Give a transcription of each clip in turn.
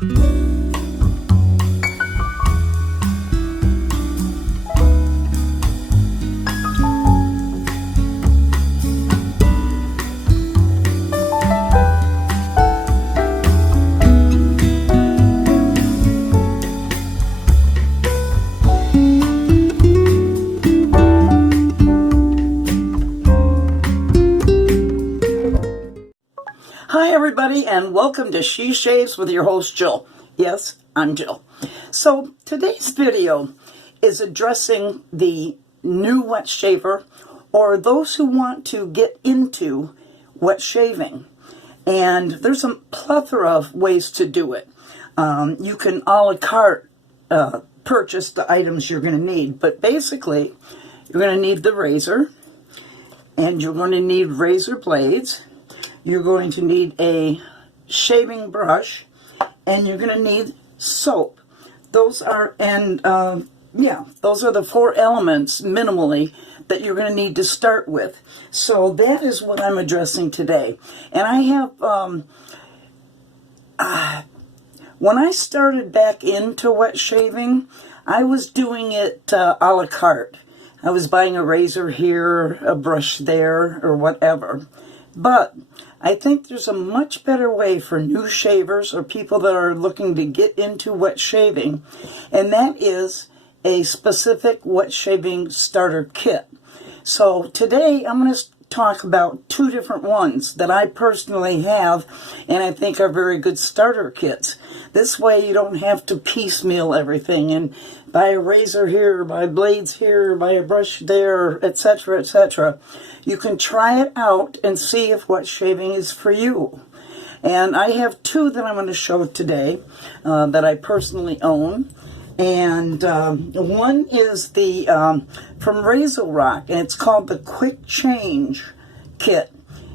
Hi everybody, and welcome to She Shaves with your host Jill. Yes, I'm Jill. So today's video is addressing the new wet shaver, or those who want to get into wet shaving. And there's a plethora of ways to do it. You can a la carte purchase the items you're going to need, but basically you're going to need the razor, and you're going to need razor blades. You're going to need a shaving brush, and you're going to need soap. Those are those are the four elements minimally that you're going to need to start with. So that is what I'm addressing today. And I have when I started back into wet shaving, I was doing it a la carte. I was buying a razor here, a brush there, or whatever. But I think there's a much better way for new shavers or people that are looking to get into wet shaving, and that is a specific wet shaving starter kit. So today I'm going to talk about two different ones that I personally have and I think are very good starter kits. This way you don't have to piecemeal everything and buy a razor here, buy blades here, buy a brush there, etc., etc. You can try it out and see if wet shaving is for you. And I have two that I'm going to show today that I personally own. And one is the from Razorock, and it's called the Quick Change Kit.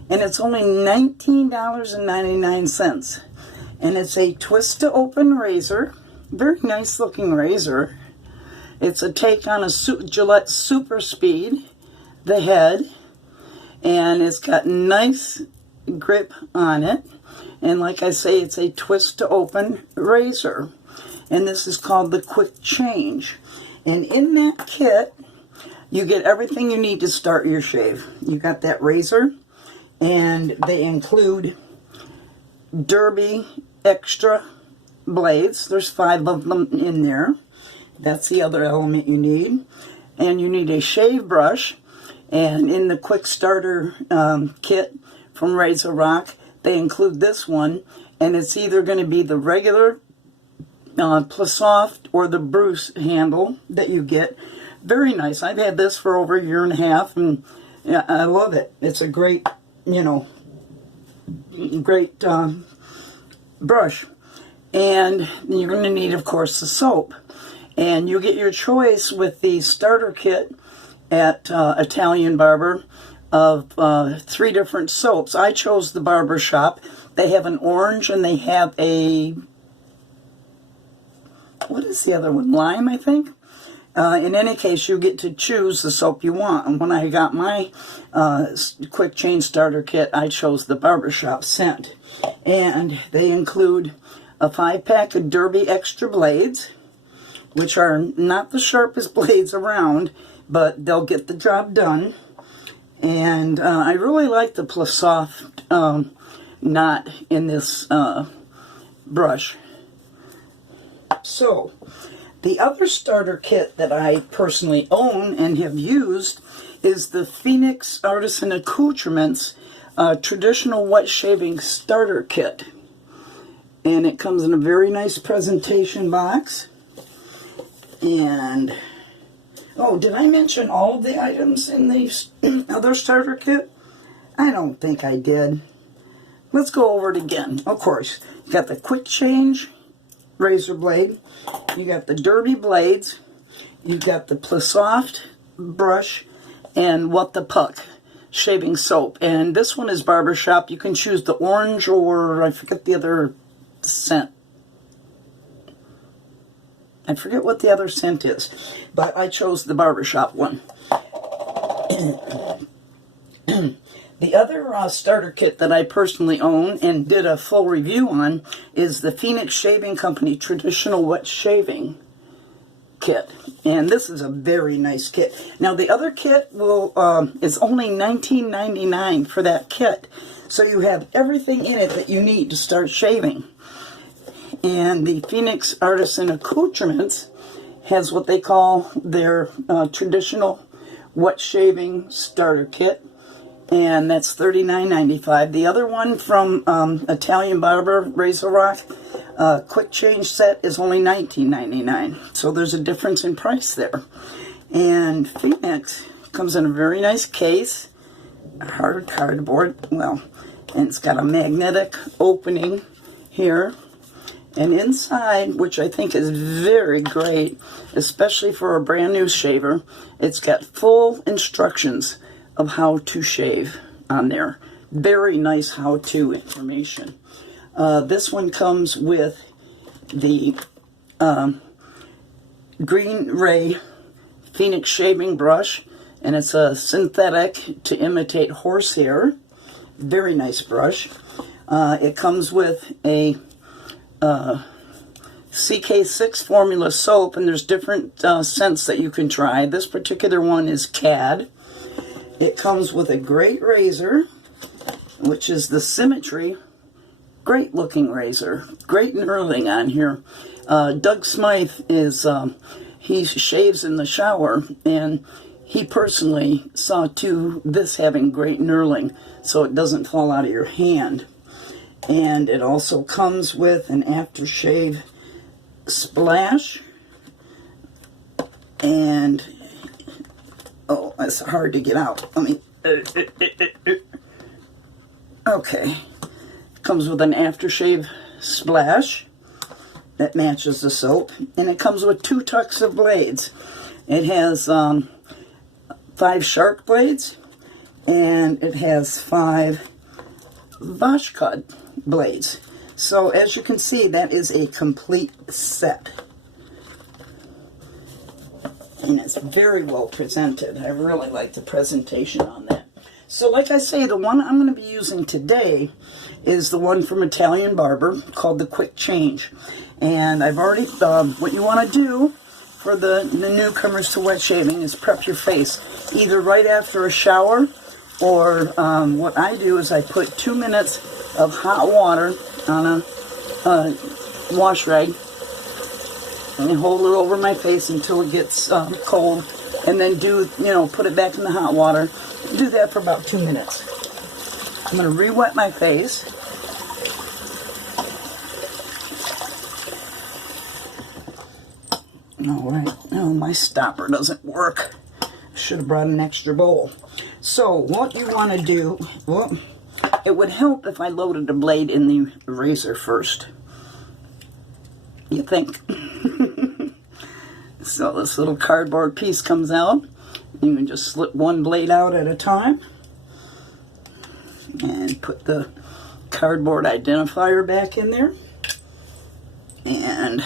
And it's only $19.99. And it's a twist-to-open razor. Very nice looking razor. It's a take on a Gillette Super Speed, the head. And it's got nice grip on it. And like I say, it's a twist-to-open razor. And this is called the Quick Change. And in that kit, you get everything you need to start your shave. You got that razor, and they include Derby extra blades. There's 5 of them in there. That's the other element you need. And you need a shave brush. And in the Quick Starter kit from Razorock, they include this one. And it's either going to be the regular Plissoft or the Bruce handle that you get. Very nice. I've had this for over a year and a half, and yeah, I love it. It's a great, great brush. And you're going to need, of course, the soap. And you get your choice with the starter kit at Italian Barber of 3 different soaps. I chose the Barbershop. They have an orange, and they have a, what is the other one? Lime, I think. In any case, you get to choose the soap you want. And when I got my Quick Change Starter Kit, I chose the Barbershop scent. And they include a 5-pack of Derby extra blades, which are not the sharpest blades around, but they'll get the job done. And I really like the Plissoft knot in this brush. So, the other starter kit that I personally own and have used is the Phoenix Artisan Accoutrements Traditional Wet Shaving Starter Kit. And it comes in a very nice presentation box. And, oh, did I mention all of the items in the other starter kit? I don't think I did. Let's go over it again. Of course, you got the Quick Change razor blade, you got the Derby blades, you got the Plissoft brush, and What the Puck shaving soap. And this one is Barbershop. You can choose the orange, or I forget the other scent. I forget what the other scent is, but I chose the Barbershop one. The other starter kit that I personally own and did a full review on is the Phoenix Shaving Company Traditional Wet Shaving Kit. And this is a very nice kit. Now the other kit is only $19.99 for that kit. So you have everything in it that you need to start shaving. And the Phoenix Artisan Accoutrements has what they call their traditional wet shaving starter kit. And that's $39.95. The other one from Italian Barber, Razorock, quick change set is only $19.99. So there's a difference in price there. And Phoenix comes in a very nice case, hard cardboard, and it's got a magnetic opening here. And inside, which I think is very great, especially for a brand new shaver, it's got full instructions of how to shave on there. Very nice how-to information. This one comes with the Green Ray Phoenix shaving brush, and it's a synthetic to imitate horsehair. Very nice brush. It comes with a CK6 formula soap, and there's different scents that you can try. This particular one is Cad. It comes with a great razor, which is the Symmetry. Great looking razor. Great knurling on here. Doug Smythe is, he shaves in the shower, and he personally saw to this having great knurling so it doesn't fall out of your hand. And it also comes with an aftershave splash. And oh, that's hard to get out. Let me. Okay. Comes with an aftershave splash that matches the soap. And it comes with 2 tucks of blades. It has 5 shark blades. And it has 5 Vashkod blades. So as you can see, that is a complete set. And it's very well presented. I really like the presentation on that. So like I say, the one I'm going to be using today is the one from Italian Barber called the Quick Change. And I've already, what you want to do for the newcomers to wet shaving is prep your face. Either right after a shower, or what I do is I put 2 minutes of hot water on a wash rag and hold it over my face until it gets cold, and then put it back in the hot water. Do that for about 2 minutes. I'm going to re-wet my face. All right. Oh, my stopper doesn't work. Should have brought an extra bowl. So what you want to do, it would help if I loaded the blade in the razor first. You think? So this little cardboard piece comes out. You can just slip one blade out at a time. And put the cardboard identifier back in there. And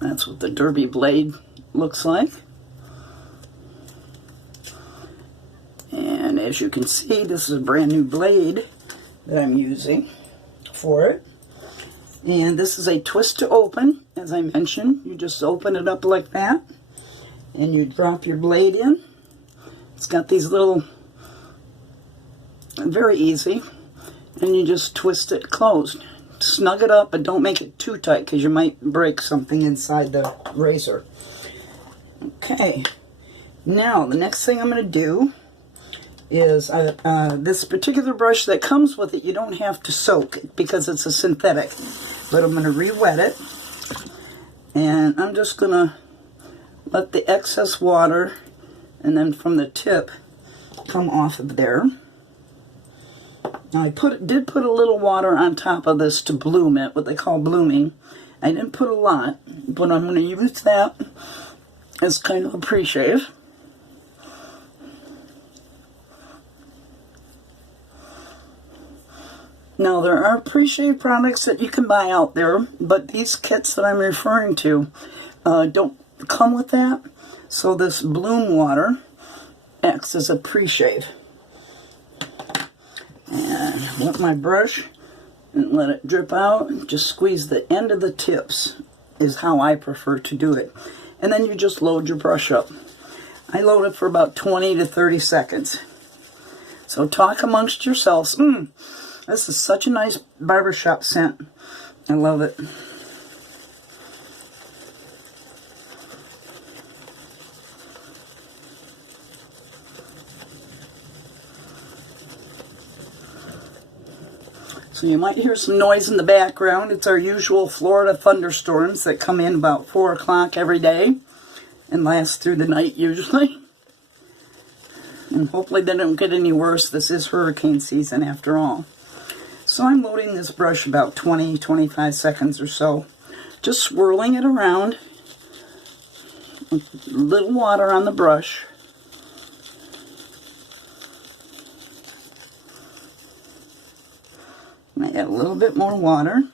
that's what the derby blade looks like. And as you can see, this is a brand new blade that I'm using for it. And this is a twist to open, as I mentioned. You just open it up like that, and you drop your blade in. It's got these little, very easy, and you just twist it closed. Snug it up, but don't make it too tight because you might break something inside the razor. Okay, now the next thing I'm going to do is this particular brush that comes with it, you don't have to soak it because it's a synthetic, but I'm going to re-wet it, and I'm just going to let the excess water and then from the tip come off of there. Now I did put a little water on top of this to bloom it, what they call blooming. I didn't put a lot, but I'm going to use that as kind of a pre-shave. Now there are pre-shave products that you can buy out there, but these kits that I'm referring to don't come with that. So this bloom water acts as a pre-shave. And wet my brush and let it drip out. Just squeeze the end of the tips is how I prefer to do it. And then you just load your brush up. I load it for about 20 to 30 seconds. So talk amongst yourselves. This is such a nice barbershop scent. I love it. So you might hear some noise in the background. It's our usual Florida thunderstorms that come in about 4 o'clock every day and last through the night usually. And hopefully they don't get any worse. This is hurricane season after all. So I'm loading this brush about 20-25 seconds or so. Just swirling it around. A little water on the brush. I add a little bit more water.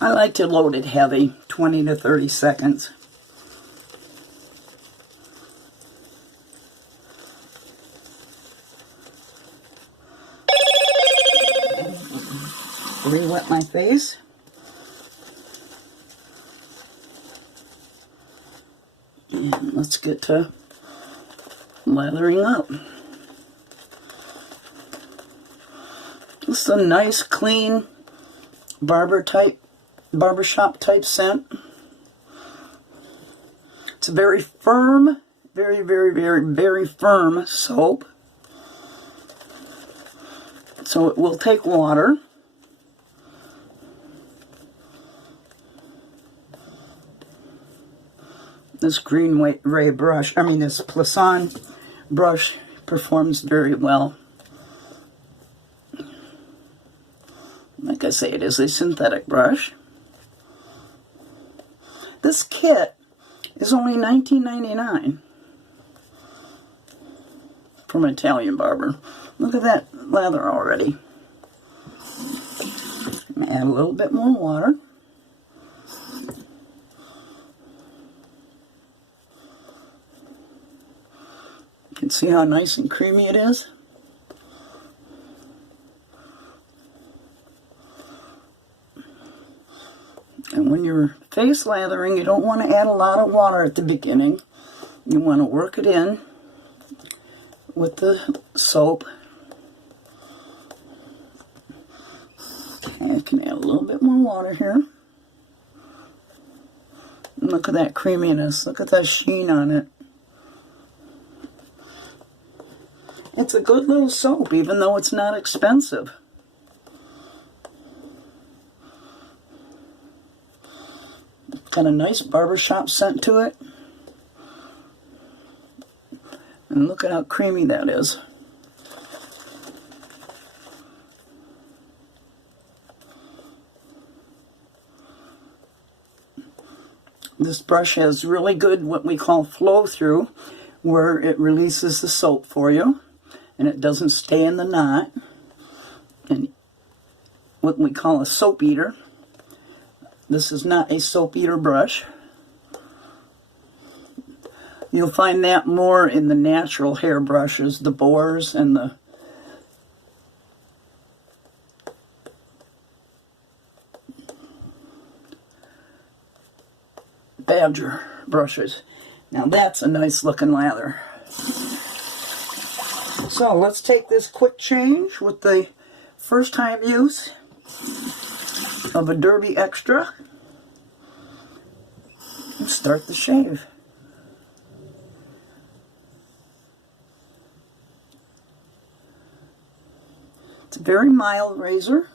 I like to load it heavy, 20 to 30 seconds. Re-wet my face. And let's get to lathering up. This is a nice, clean barbershop type scent. It's a very firm, very firm soap. So it will take water. This Greenway brush, this Plissoft brush performs very well. Like I say, it is a synthetic brush. This kit is only $19.99 from Italian Barber. Look at that lather already. Add a little bit more water. You can see how nice and creamy it is. And when you're face lathering, you don't want to add a lot of water at the beginning. You want to work it in with the soap. Okay, I can add a little bit more water here. And look at that creaminess. Look at that sheen on it. It's a good little soap, even though it's not expensive. Got a nice barbershop scent to it. And look at how creamy that is. This brush has really good what we call flow through, where it releases the soap for you and it doesn't stay in the knot. And what we call a soap eater. This is not a soap eater brush. You'll find that more in the natural hair brushes, the boars and the badger brushes. Now that's a nice looking lather. So let's take this quick change with the first time use of a Derby Extra and start the shave. It's a very mild razor.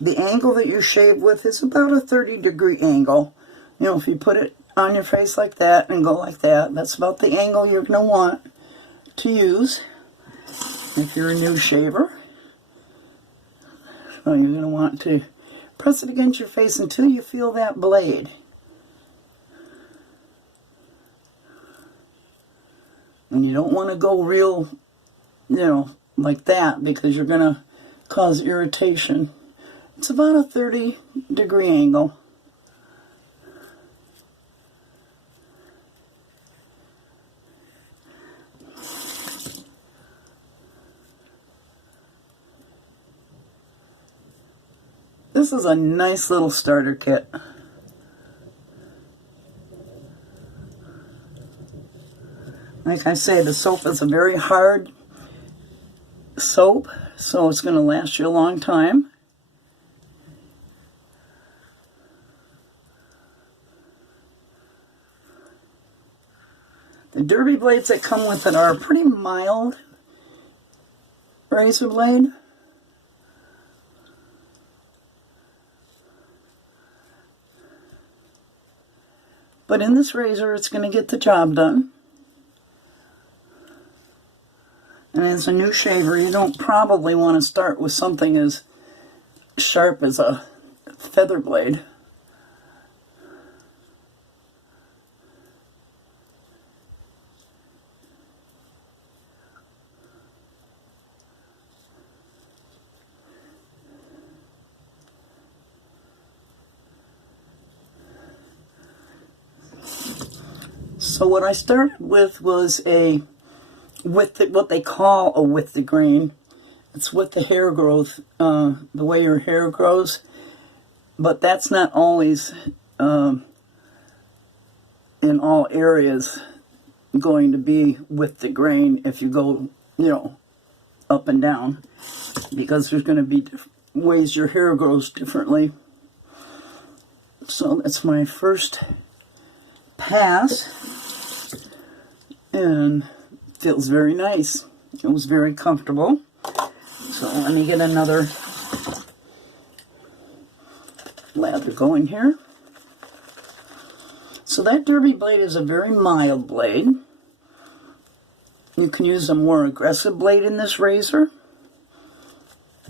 The angle that you shave with is about a 30-degree angle. You know, if you put it on your face like that and go like that, that's about the angle you're going to want to use if you're a new shaver. So you're going to want to press it against your face until you feel that blade. And you don't want to go real, like that, because you're going to cause irritation. It's about a 30-degree angle. This is a nice little starter kit. Like I say, the soap is a very hard soap, so it's going to last you a long time. The derby blades that come with it are a pretty mild razor blade. But in this razor, it's going to get the job done. And as a new shaver, you don't probably want to start with something as sharp as a feather blade. So what I started with was what they call a with the grain. It's with the hair growth, the way your hair grows. But that's not always in all areas going to be with the grain if you go, up and down. Because there's going to be ways your hair grows differently. So that's my first pass. And feels very nice. It was very comfortable. So let me get another lather going here. So that derby blade is a very mild blade. You can use a more aggressive blade in this razor.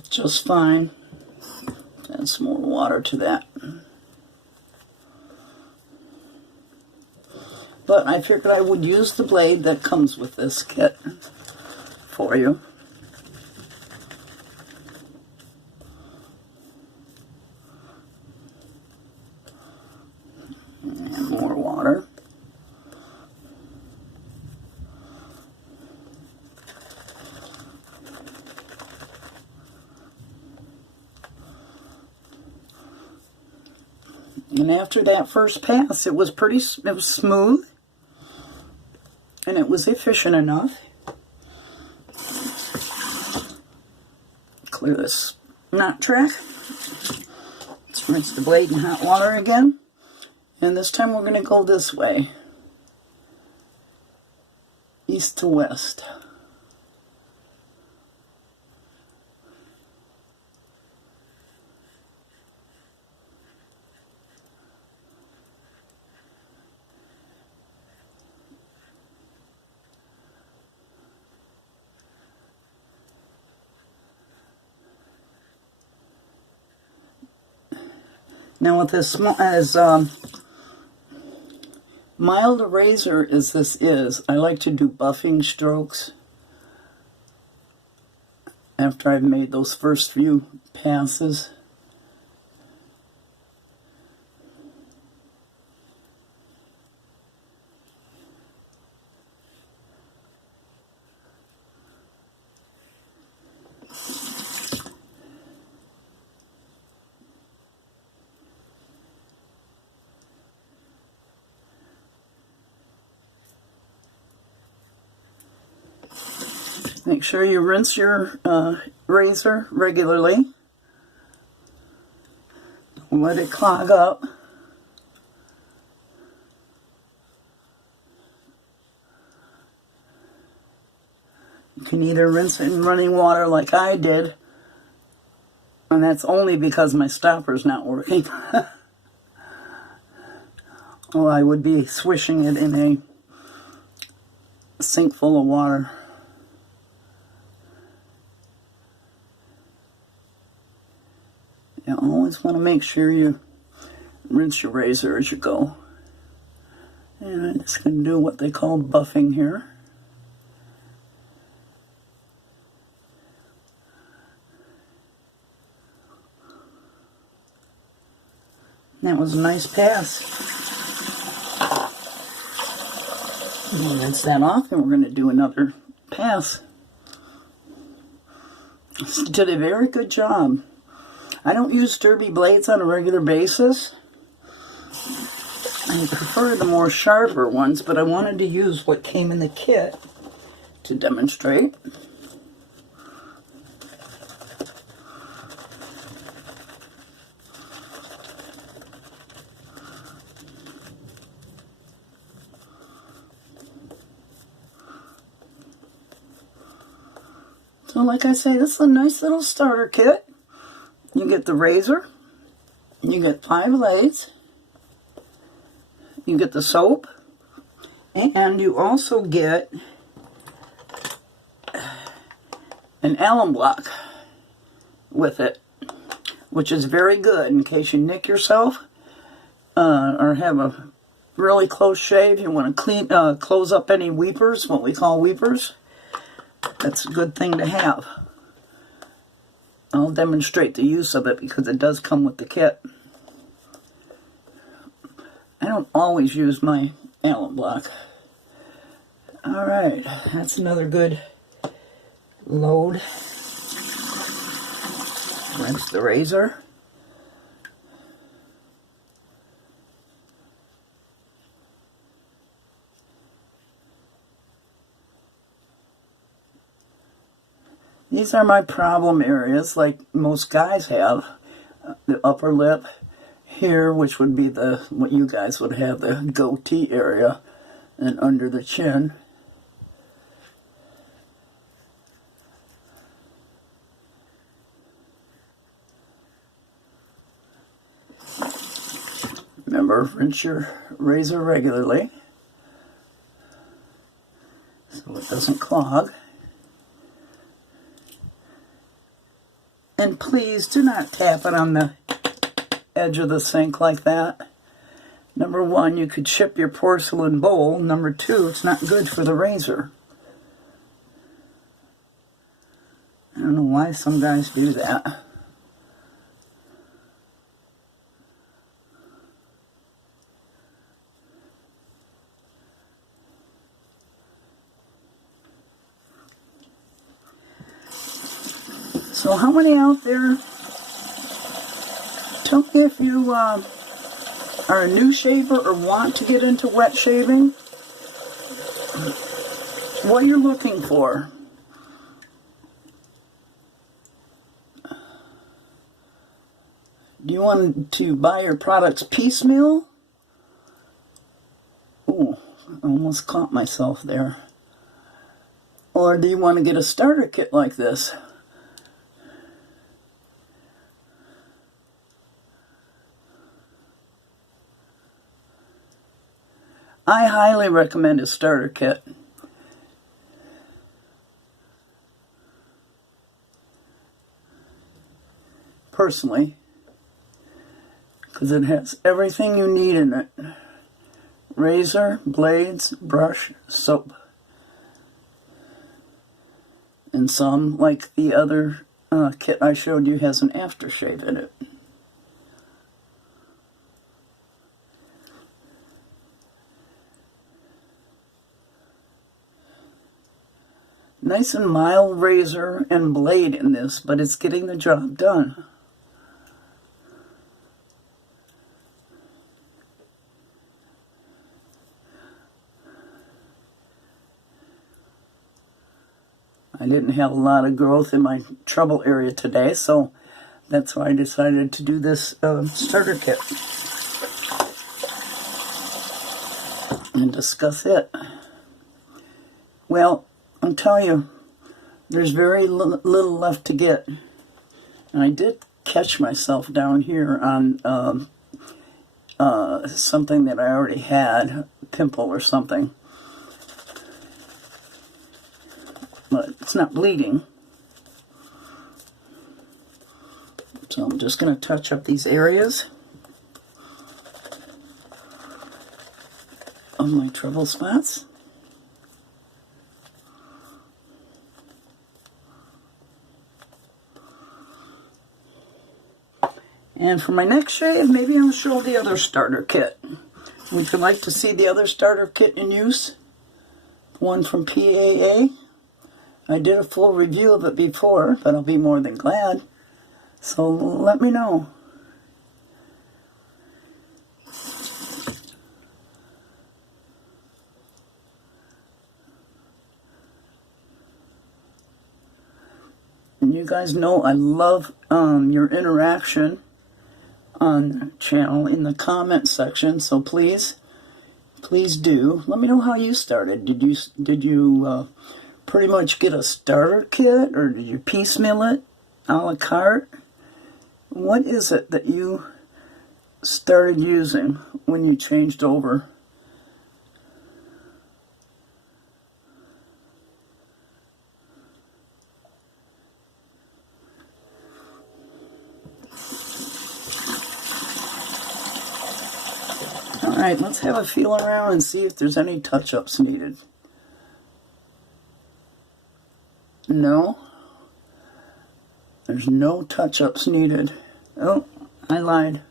Just fine. Add some more water to that. But I figured I would use the blade that comes with this kit for you. And more water. And after that first pass, it was smooth. And it was efficient enough. Clear this knot track. Let's rinse the blade in hot water again. And this time we're going to go this way. East to west. Now with this, as mild a razor as this is, I like to do buffing strokes after I've made those first few passes. Make sure you rinse your razor regularly. Don't let it clog up. You can either rinse it in running water like I did, and that's only because my stopper's not working. Or I would be swishing it in a sink full of water. You always want to make sure you rinse your razor as you go. And I'm just going to do what they call buffing here. That was a nice pass. Rinse that off, and we're going to do another pass. Did a very good job. I don't use derby blades on a regular basis. I prefer the more sharper ones, but I wanted to use what came in the kit to demonstrate. So like I say, this is a nice little starter kit. You get the razor, you get 5 blades, you get the soap, and you also get an alum block with it, which is very good in case you nick yourself or have a really close shave. You want to close up any weepers, what we call weepers. That's a good thing to have. I'll demonstrate the use of it because it does come with the kit. I don't always use my alum block. Alright, that's another good load. That's the razor. These are my problem areas, like most guys have. The upper lip here, which would be what you guys would have, the goatee area, and under the chin. Remember, rinse your razor regularly so it doesn't clog. And please do not tap it on the edge of the sink like that. Number 1, you could chip your porcelain bowl. Number 2, it's not good for the razor. I don't know why some guys do that. So how many out there, tell me if you are a new shaver or want to get into wet shaving, what you're looking for. Do you want to buy your products piecemeal? Ooh, I almost caught myself there. Or do you want to get a starter kit like this? I highly recommend a starter kit. Personally, because it has everything you need in it. Razor, blades, brush, soap. And some, like the other kit I showed you, has an aftershave in it. Nice and mild razor and blade in this, but it's getting the job done. I didn't have a lot of growth in my trouble area today, so that's why I decided to do this starter kit and discuss it. Well, I'll tell you, there's very little left to get. And I did catch myself down here on something that I already had, a pimple or something. But it's not bleeding. So I'm just going to touch up these areas of my trouble spots. And for my next shave, maybe I'll show the other starter kit. Would you like to see the other starter kit in use? One from PAA. I did a full review of it before, but I'll be more than glad. So let me know. And you guys know I love your interaction on the channel in the comment section, so please do let me know how you started. Did you pretty much get a starter kit, or did you piecemeal it a la carte? What is it that you started using when you changed over? Alright, let's have a feel around and see if there's any touch-ups needed. No. There's no touch-ups needed. Oh, I lied.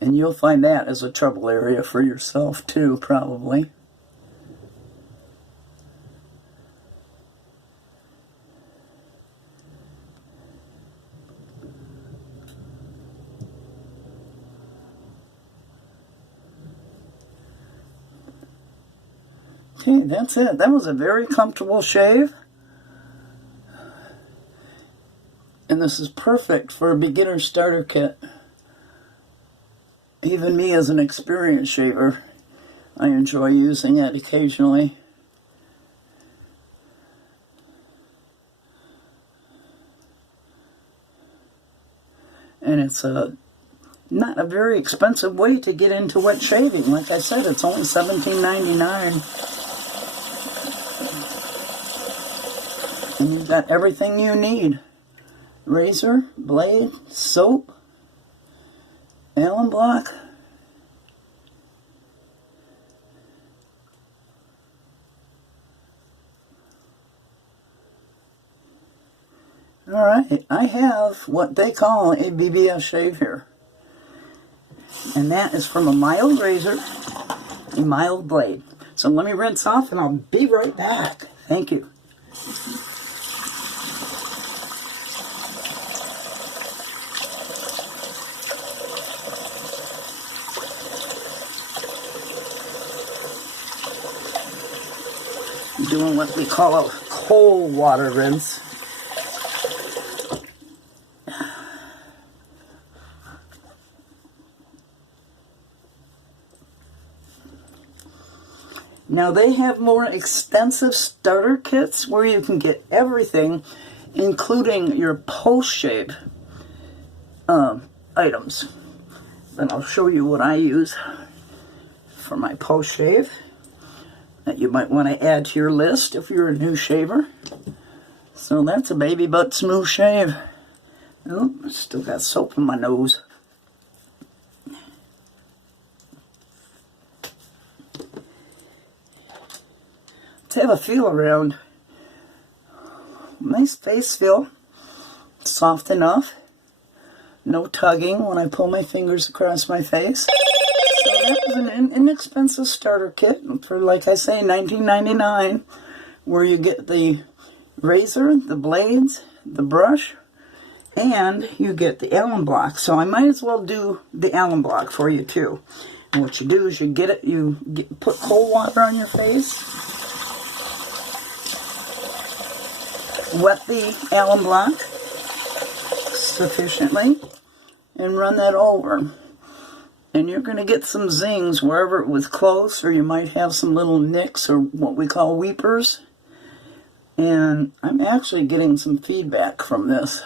And you'll find that as a trouble area for yourself too, probably. Okay, that's it. That was a very comfortable shave. And this is perfect for a beginner starter kit. Even me as an experienced shaver, I enjoy using it occasionally. And it's not a very expensive way to get into wet shaving. Like I said, it's only $17.99. And you've got everything you need. Razor, blade, soap, Allen block. Alright, I have what they call a BBS shave here. And that is from a mild razor, a mild blade. So let me rinse off and I'll be right back. Thank you. Doing what we call a cold water rinse. Now they have more extensive starter kits where you can get everything, including your post-shave items. Then I'll show you what I use for my post-shave that you might want to add to your list if you're a new shaver. So that's a baby butt smooth shave. Oh, still got soap in my nose. Let's have a feel around. Nice face feel. Soft enough. No tugging when I pull my fingers across my face. So that was an inexpensive starter kit for, like I say, $19.99, where you get the razor, the blades, the brush, and you get the Allen block. So I might as well do the Allen block for you too. And what you do is you put cold water on your face, wet the Allen block sufficiently, and run that over. And you're going to get some zings wherever it was close, or you might have some little nicks, or what we call weepers. And I'm actually getting some feedback from this.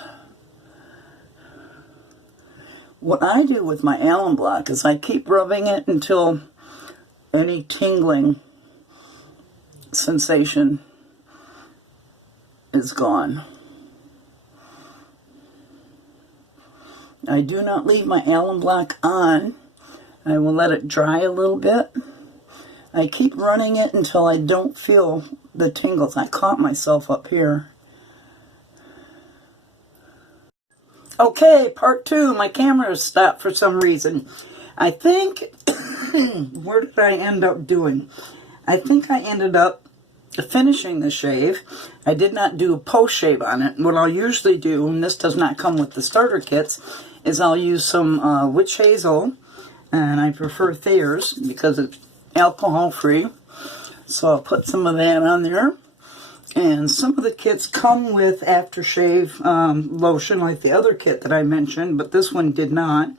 What I do with my Allen block is I keep rubbing it until any tingling sensation is gone. I do not leave my Allen block on. I will let it dry a little bit. I keep running it until I don't feel the tingles. I caught myself up here. Okay, part two. My camera stopped for some reason. I think, where did I end up doing? I think I ended up finishing the shave. I did not do a post shave on it. What I'll usually do, and this does not come with the starter kits, is I'll use some witch hazel, and I prefer Thayer's because it's alcohol free. So I'll put some of that on there. And some of the kits come with aftershave lotion like the other kit that I mentioned, but this one did not.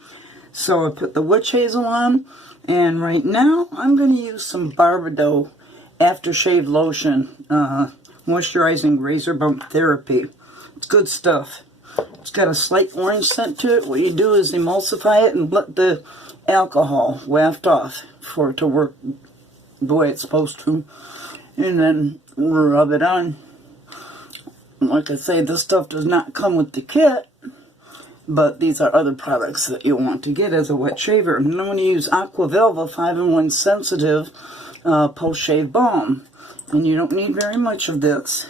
So I put the witch hazel on, and right now I'm going to use some Barbershop aftershave lotion, moisturizing razor bump therapy. It's good stuff. It's got a slight orange scent to it. What you do is emulsify it and let the alcohol waft off for it to work the way it's supposed to, and then rub it on. Like I say, this stuff does not come with the kit, but these are other products that you want to get as a wet shaver. And I'm going to use Aqua Velva 5-in-1 Sensitive Post-Shave Balm, and you don't need very much of this.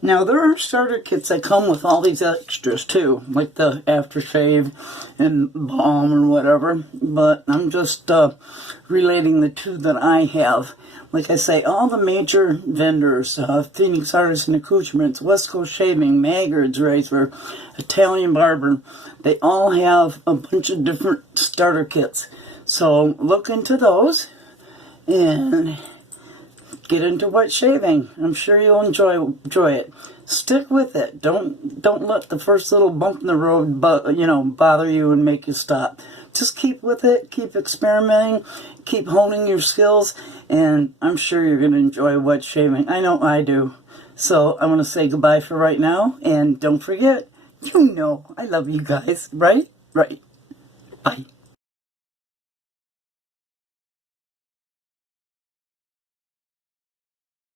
Now, there are starter kits that come with all these extras too, like the aftershave and balm or whatever, but I'm just relating the two that I have. Like I say, all the major vendors, Phoenix Artisan Accoutrements, West Coast Shaving, Maggard's Razor, Italian Barber, they all have a bunch of different starter kits. So look into those and get into wet shaving. I'm sure you'll enjoy it. Stick with it. Don't let the first little bump in the road bother you and make you stop. Just keep with it. Keep experimenting. Keep honing your skills, and I'm sure you're going to enjoy wet shaving. I know I do. So I'm going to say goodbye for right now, and don't forget, I love you guys, right? Right. Bye.